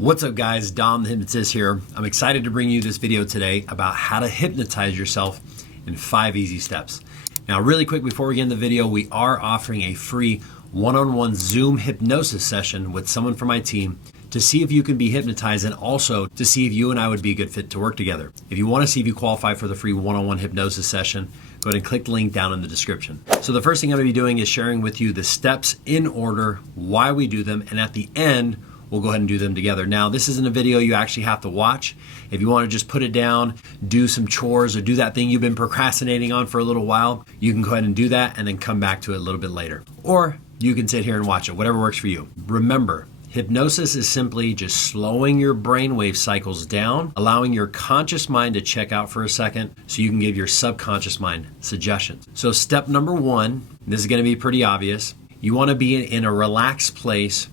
What's up guys, Dom the Hypnotist here. I'm excited to bring you this video today about how to hypnotize yourself in 5 easy steps. Now really quick before we get in the video, we are offering a free one-on-one Zoom hypnosis session with someone from my team to see if you can be hypnotized and also to see if you and I would be a good fit to work together. If you want to see if you qualify for the free one-on-one hypnosis session, go ahead and click the link down in the description. So the first thing I'm going to be doing is sharing with you the steps in order, why we do them, and at the end, we'll go ahead and do them together. Now, this isn't a video you actually have to watch. If you want to just put it down, do some chores, or do that thing you've been procrastinating on for a little while, you can go ahead and do that and then come back to it a little bit later. Or you can sit here and watch it, whatever works for you. Remember, hypnosis is simply just slowing your brainwave cycles down, allowing your conscious mind to check out for a second so you can give your subconscious mind suggestions. So step number 1, this is going to be pretty obvious. You want to be in a relaxed place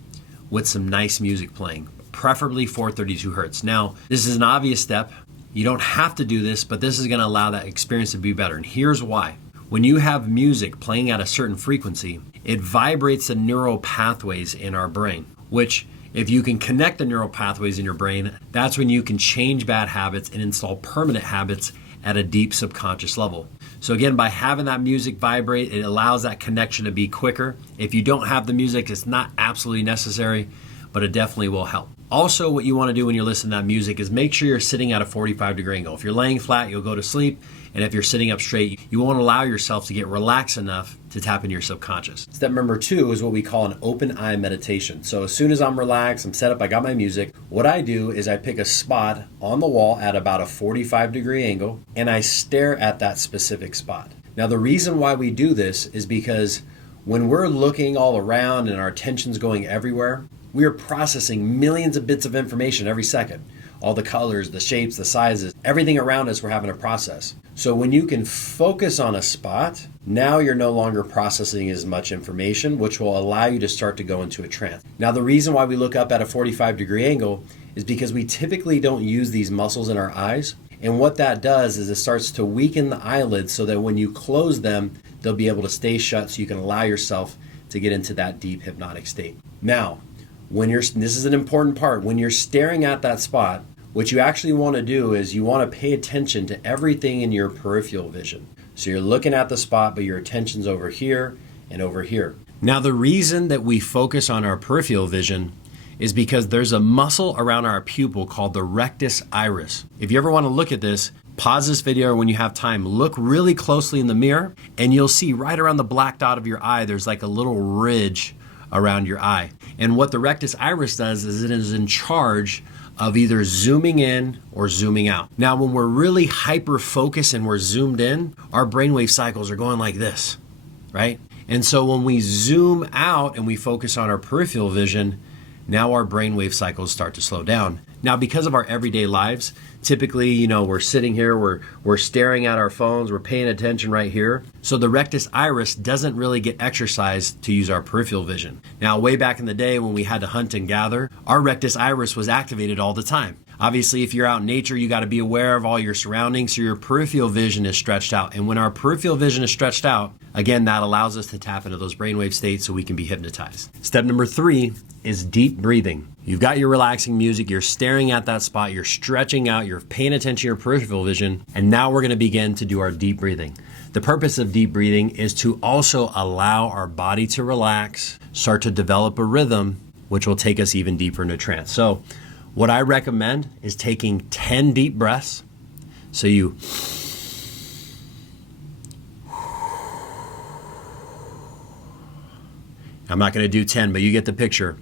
with some nice music playing, preferably 432 hertz. Now, this is an obvious step. You don't have to do this, but this is going to allow that experience to be better. And here's why. When you have music playing at a certain frequency, it vibrates the neural pathways in our brain, which if you can connect the neural pathways in your brain, that's when you can change bad habits and install permanent habits at a deep subconscious level. So again, by having that music vibrate, it allows that connection to be quicker. If you don't have the music, it's not absolutely necessary, but it definitely will help. Also, what you want to do when you're listening to that music is make sure you're sitting at a 45-degree angle. If you're laying flat, you'll go to sleep. And if you're sitting up straight, you won't allow yourself to get relaxed enough to tap into your subconscious. Step number 2 is what we call an open eye meditation. So as soon as I'm relaxed, I'm set up, I got my music, what I do is I pick a spot on the wall at about a 45-degree angle, and I stare at that specific spot. Now the reason why we do this is because when we're looking all around and our attention's going everywhere, we are processing millions of bits of information every second. All the colors, the shapes, the sizes, everything around us we're having to process. So when you can focus on a spot, now you're no longer processing as much information, which will allow you to start to go into a trance. Now the reason why we look up at a 45-degree angle is because we typically don't use these muscles in our eyes. And what that does is it starts to weaken the eyelids so that when you close them, they'll be able to stay shut so you can allow yourself to get into that deep hypnotic state. Now, this is an important part, when you're staring at that spot, what you actually want to do is you want to pay attention to everything in your peripheral vision. So you're looking at the spot, but your attention's over here and over here. Now the reason that we focus on our peripheral vision is because there's a muscle around our pupil called the Rectus Iris. If you ever want to look at this, pause this video, or when you have time, look really closely in the mirror and you'll see right around the black dot of your eye, there's like a little ridge around your eye. And what the Rectus Iris does is it is in charge of either zooming in or zooming out. Now, when we're really hyper-focused and we're zoomed in, our brainwave cycles are going like this, right? And so when we zoom out and we focus on our peripheral vision, now our brainwave cycles start to slow down. Now, because of our everyday lives, typically, we're sitting here, we're staring at our phones, we're paying attention right here. So the Rectus Iris doesn't really get exercised to use our peripheral vision. Now, way back in the day when we had to hunt and gather, our Rectus Iris was activated all the time. Obviously, if you're out in nature, you got to be aware of all your surroundings, so your peripheral vision is stretched out. And when our peripheral vision is stretched out, again, that allows us to tap into those brainwave states so we can be hypnotized. Step number 3 is deep breathing. You've got your relaxing music, you're staring at that spot, you're stretching out, you're paying attention to your peripheral vision, and now we're going to begin to do our deep breathing. The purpose of deep breathing is to also allow our body to relax, start to develop a rhythm, which will take us even deeper into trance. So what I recommend is taking 10 deep breaths. So I'm not going to do 10, but you get the picture.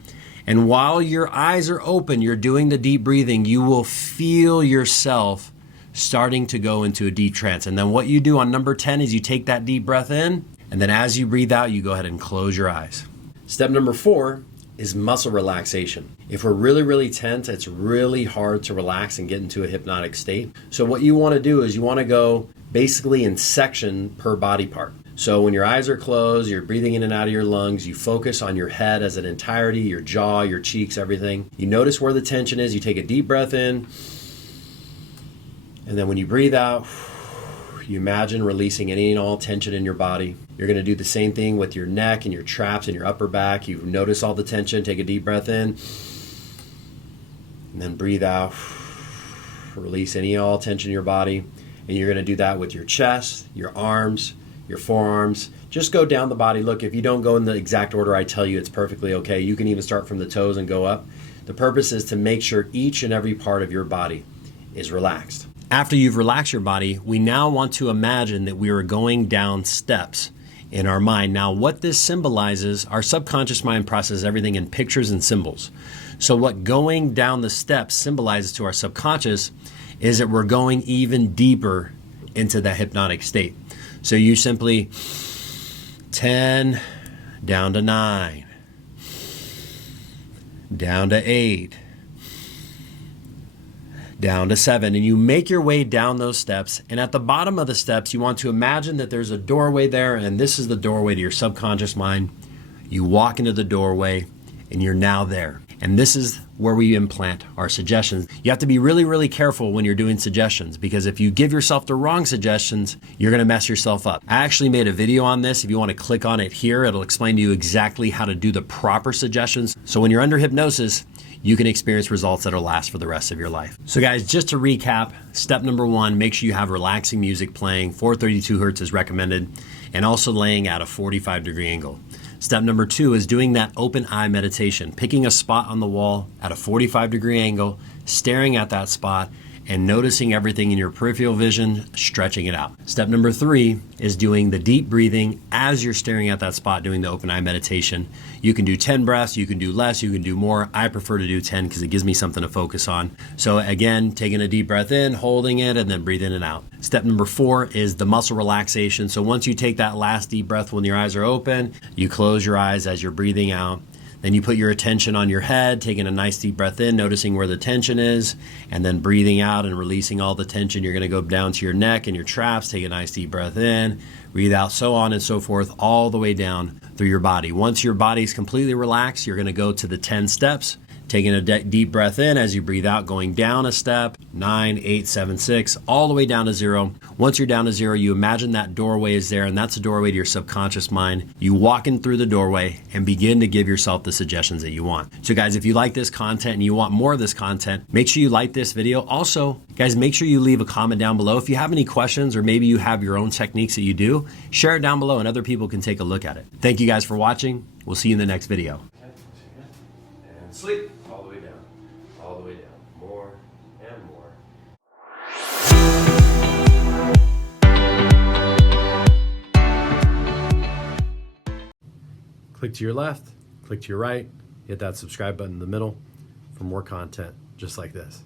And while your eyes are open, you're doing the deep breathing, you will feel yourself starting to go into a deep trance. And then what you do on number 10 is you take that deep breath in, and then as you breathe out, you go ahead and close your eyes. Step number 4 is muscle relaxation. If we're really, really tense, it's really hard to relax and get into a hypnotic state. So what you want to do is you want to go basically in section per body part. So when your eyes are closed, you're breathing in and out of your lungs, you focus on your head as an entirety, your jaw, your cheeks, everything. You notice where the tension is, you take a deep breath in, and then when you breathe out, you imagine releasing any and all tension in your body. You're going to do the same thing with your neck and your traps and your upper back. You notice all the tension, take a deep breath in, and then breathe out. Release any all tension in your body. And you're going to do that with your chest, your arms, your forearms. Just go down the body. Look, if you don't go in the exact order I tell you, it's perfectly okay. You can even start from the toes and go up. The purpose is to make sure each and every part of your body is relaxed. After you've relaxed your body, we now want to imagine that we are going down steps in our mind. Now, what this symbolizes, our subconscious mind processes everything in pictures and symbols. So what going down the steps symbolizes to our subconscious is that we're going even deeper into that hypnotic state. So you simply 10, down to 9, down to 8, down to 7, and you make your way down those steps. And at the bottom of the steps, you want to imagine that there's a doorway there, and this is the doorway to your subconscious mind. You walk into the doorway, and you're now there. And this is where we implant our suggestions. You have to be really, really careful when you're doing suggestions, because if you give yourself the wrong suggestions, you're gonna mess yourself up. I actually made a video on this. If you wanna click on it here, it'll explain to you exactly how to do the proper suggestions. So when you're under hypnosis, you can experience results that'll last for the rest of your life. So guys, just to recap, step number 1, make sure you have relaxing music playing. 432 hertz is recommended, and also laying at a 45-degree angle. Step number 2 is doing that open eye meditation, picking a spot on the wall at a 45-degree angle, staring at that spot, and noticing everything in your peripheral vision, stretching it out. Step number 3 is doing the deep breathing as you're staring at that spot, doing the open eye meditation. You can do 10 breaths, you can do less, you can do more. I prefer to do 10 because it gives me something to focus on. So again, taking a deep breath in, holding it, and then breathing it out. Step number 4 is the muscle relaxation. So once you take that last deep breath when your eyes are open, you close your eyes as you're breathing out. Then you put your attention on your head, taking a nice deep breath in, noticing where the tension is, and then breathing out and releasing all the tension. You're gonna go down to your neck and your traps, take a nice deep breath in, breathe out, so on and so forth, all the way down through your body. Once your body's completely relaxed, you're gonna go to the 10 steps, taking a deep breath in as you breathe out, going down a step, 9, 8, 7, 6, all the way down to 0. Once you're down to 0, you imagine that doorway is there, and that's a doorway to your subconscious mind. You walk in through the doorway and begin to give yourself the suggestions that you want. So guys, if you like this content and you want more of this content, make sure you like this video. Also, guys, make sure you leave a comment down below. If you have any questions, or maybe you have your own techniques that you do, share it down below and other people can take a look at it. Thank you guys for watching. We'll see you in the next video. And sleep. All the way down, all the way down, more and more. Click to your left, click to your right, hit that subscribe button in the middle for more content just like this.